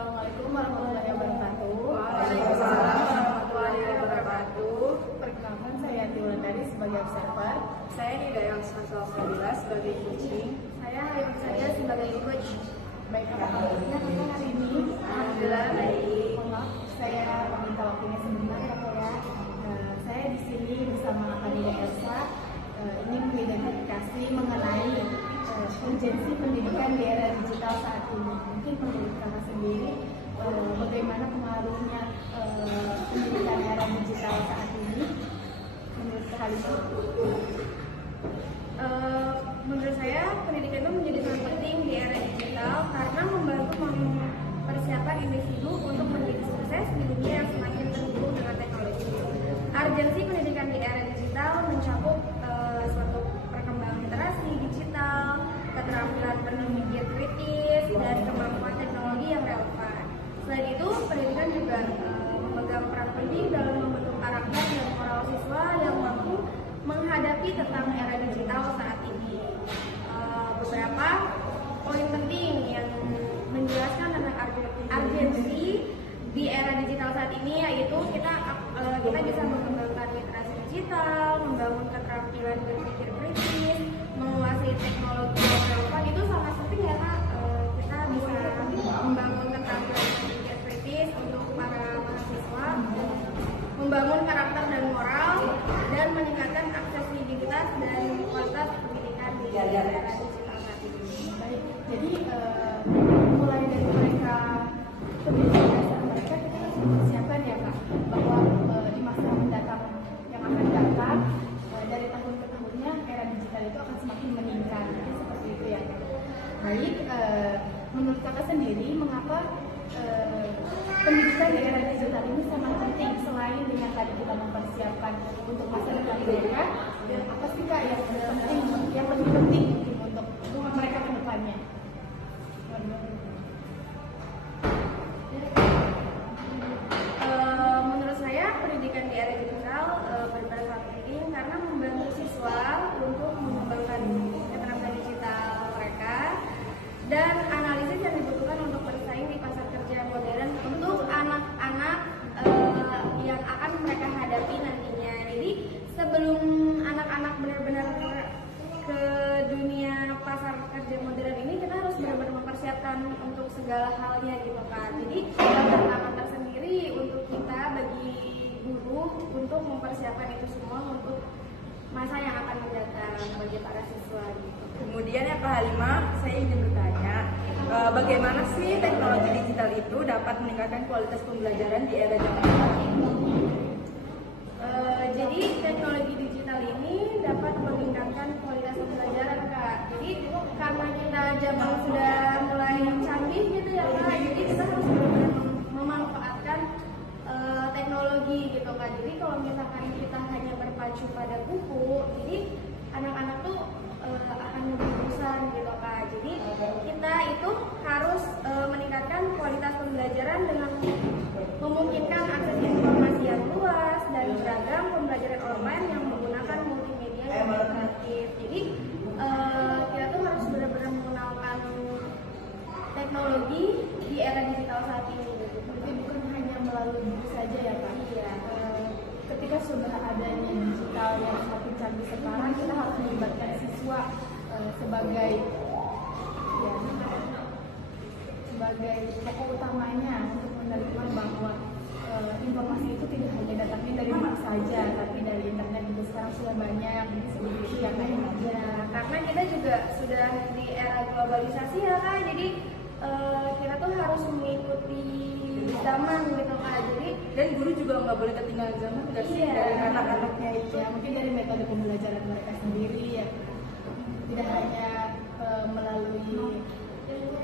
Assalamualaikum warahmatullahi wabarakatuh. Waalaikumsalam warahmatullahi wabarakatuh. Perkenalkan, saya Yanti Wulandari sebagai observer. Saya Nidaya Wassalabila sebagai coaching. Saya Halim Saja sebagai coach. Baik, Kak. Hari ini Alhamdulillah baik. maaf, saya meminta waktunya sebentar ya, Kak ya. Saya di sini bersama Kak Elsa ingin mengidentifikasi mengenai urgensi pendidikan di era digital saat ini. Mungkin menurut Kakak sendiri, bagaimana pengaruhnya pendidikan era digital saat ini? Menurut Kak Halimah? Menurut saya pendidikan itu menjadi sangat penting di era digital karena membantu mempersiapkan individu untuk menjadi sukses di dunia yang semakin terhubung dengan teknologi. Urgensi pendidikan di era digital mencakup suatu perkembangan literasi digital, keterampilan berpikir kritis, dan kemampuan teknologi yang relevan. Selain itu, pendidikan juga memegang peran penting dalam membentuk karakter dan moral siswa yang mampu menghadapi tentang era digital saat ini. Beberapa poin penting yang menjelaskan tentang urgensi di era digital saat ini yaitu kita bisa mengembangkan literasi digital, membangun keterampilan berpikir kritis, menguasai teknologi yang relevan. Itu sangat penting ya Kak. Kita bisa membangun keterampilan berpikir kritis untuk para mahasiswa, membangun karakter dan moral, dan meningkatkan aksesibilitas dan kualitas pendidikan di era digital saat ini. Baik, jadi mulai dari mereka pendidikan dasar mereka, kita harus mempersiapkan ya Kak, bahwa di masa mendatang yang akan datang, dari tahun ke tahunnya era digital itu akan semakin meningkat. Jadi seperti itu ya Kak. Baik, menurut Kakak sendiri, mengapa pendidikan di era digital ini sangat penting selain dengan tadi kita mempersiapkan untuk masa depan mereka, dan apa sih Kak yang penting, yang lebih penting untuk mereka ke depannya? Menurut saya pendidikan di era digital berperan sangat penting karena membantu siswa untuk mengembangkan keterampilan digital mereka dan analisis yang dibutuhkan untuk bersaing di pasar kerja modern untuk anak-anak yang akan mereka hadapi nantinya. Jadi sebelum anak-anak benar-benar ke dunia pasar kerja modern ini, kita harus benar-benar mempersiapkan untuk segala halnya gitu kan. Jadi tantangan tersendiri untuk kita bagi guru untuk mempersiapkan itu semua untuk masa yang akan mendatang bagi para siswa gitu. Kemudian ya Kak Halimah, saya ingin bertanya, bagaimana sih teknologi digital itu dapat meningkatkan kualitas pembelajaran di era zaman sekarang? Jadi teknologi digital ini dapat meningkatkan kualitas pembelajaran Kak. Jadi karena kita zaman sudah mulai canggih gitu ya Kak, jadi kita harus benar-benar memanfaatkan teknologi gitu Kak. Jadi kalau misalkan kita hanya berpacu pada buku, jadi anak-anak tuh akan lebih bosan gitu Kak. Jadi kita itu harus meningkatkan kualitas pembelajaran dengan memungkinkan akses informasi yang luas dan beragam, pembelajaran online yang menggunakan multimedia yang interaktif. Jadi kita tuh harus benar-benar mengenalkan teknologi di era digital saat ini. Jadi bukan hanya melalui buku saja ya Kak. Iya. Ketika sudah adanya digital yang semakin canggih sekarang, kita harus melibatkan siswa sebagai pokok utamanya untuk menerima bahwa informasi itu tidak hanya datangnya dari buku saja, tapi dari internet juga sekarang sudah banyak. Seperti itu ya Kak. Ya, karena kita juga sudah di era globalisasi ya Kak, jadi kita tuh harus mengikuti zaman gitu Kak. Jadi Dan guru juga nggak boleh ketinggalan zaman nggak sih dari anak-anaknya itu? Ya, mungkin dari metode pembelajaran mereka sendiri ya, tidak hanya melalui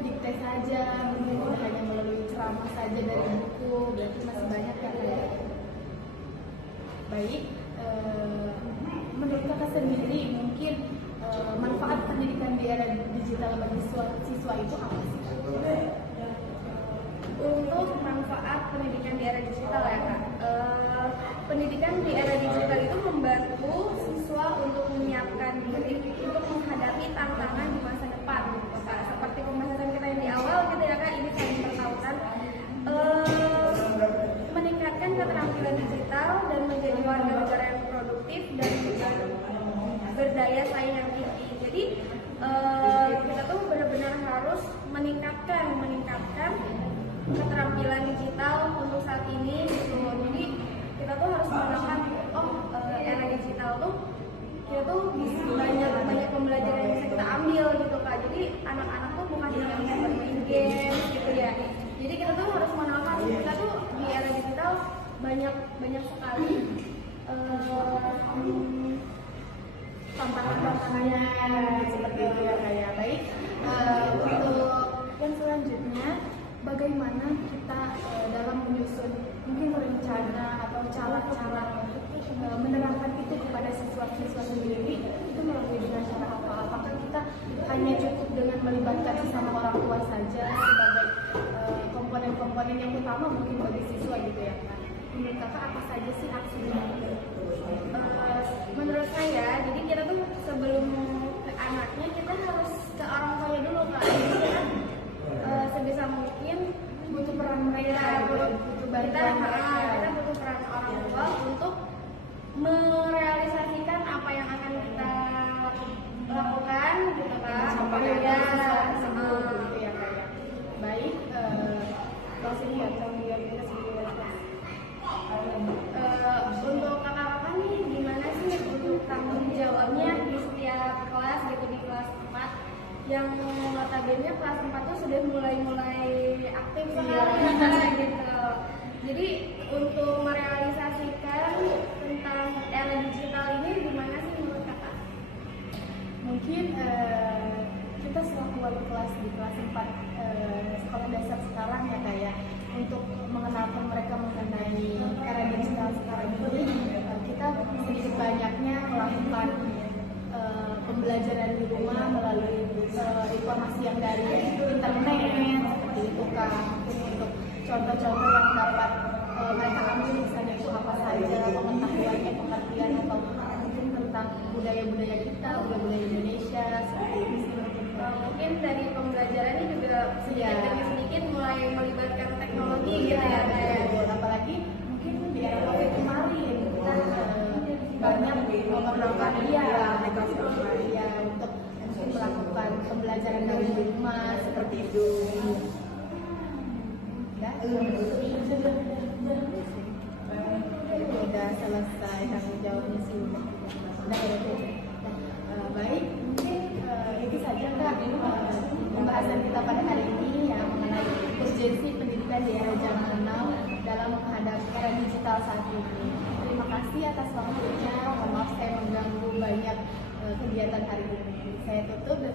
dikte saja, mungkin tidak hanya melalui ceramah saja dari buku, berarti masih banyak ya Kak. Baik, menurut Kakak sendiri mungkin manfaat pendidikan di era digital bagi siswa itu apa sih? untuk manfaat pendidikan di era digital ya Kak, pendidikan di era digital itu membantu siswa untuk menyiapkan diri untuk menghadapi tantangan di masa depan gitu Kak. Seperti pembahasan kita yang di awal gitu ya Kak, ini saling bertautan. keterampilan digital untuk saat ini gitu. Jadi kita tuh harus mengenalkan era digital tuh kita tuh banyak pembelajaran yang bisa kita ambil gitu Kak. Jadi anak-anak tuh bukan hanya bermain game gitu ya. Jadi kita tuh harus mengenalkan kita tuh di era digital banyak sekali tantangan-tantangannya seperti itu ya kayak baik. Untuk yang selanjutnya, bagaimana kita dalam menyusun mungkin rencana atau cara-cara menerapkan itu kepada siswa-siswa sendiri itu melalui dengan cara apa? Apakah kita hanya cukup dengan melibatkan sesama orang tua saja sebagai komponen-komponen yang utama mungkin bagi siswa gitu ya kan? Menurut kakak apa saja sih aksinya? menurut saya, jadi kita tuh sebelum ke anaknya kita harus ke orang tuanya dulu Kak. Jadi kita sebisa mungkin Butuh peran mereka, butuh bantuan mereka. kita butuh peran orang tua untuk merealisasikan apa yang akan kita lakukan gitu Kak. Sampai Ya, tersebut gitu ya kayak baik. Langsung ya biar kita sendiri. Untuk kakak-kakak nih gimana sih untuk tanggung jawabnya di setiap kelas gitu, di kelas 4 yang notabene kelas 4 tuh sudah mulai aktif sekali gitu. Jadi untuk merealisasikan tentang era digital ini gimana sih menurut kakak? Mungkin kita selaku wali kelas di kelas 4 sekolah dasar sekarang ya kayak untuk mengenalkan mereka mengenai era digital sekarang ini, kita sedikit banyaknya melakukan pembelajaran di rumah melalui informasi yang dari internet seperti itu kan. Mungkin untuk contoh-contoh yang dapat mereka ambil misalnya itu apa saja, pengetahuannya, pengertian atau mungkin tentang budaya-budaya kita, budaya Indonesia seperti itu sih mungkin. Mungkin dari pembelajarannya juga sedikit demi sedikit mulai melibatkan teknologi gitu ya kayak. Apalagi mungkin di era COVID kemarin kita banyak memerlukan aplikasi online untuk melakukan pembelajaran dari rumah seperti itu. Udah selesai tanggung jawabnya sih udah baik, mungkin itu saja Kak pembahasan kita pada hari ini ya mengenai urgensi pendidikan di era zaman now dalam menghadapi era digital saat ini. Terima kasih atas waktunya. Mohon maaf saya mengganggu banyak kegiatan hari ini. Saya tutup.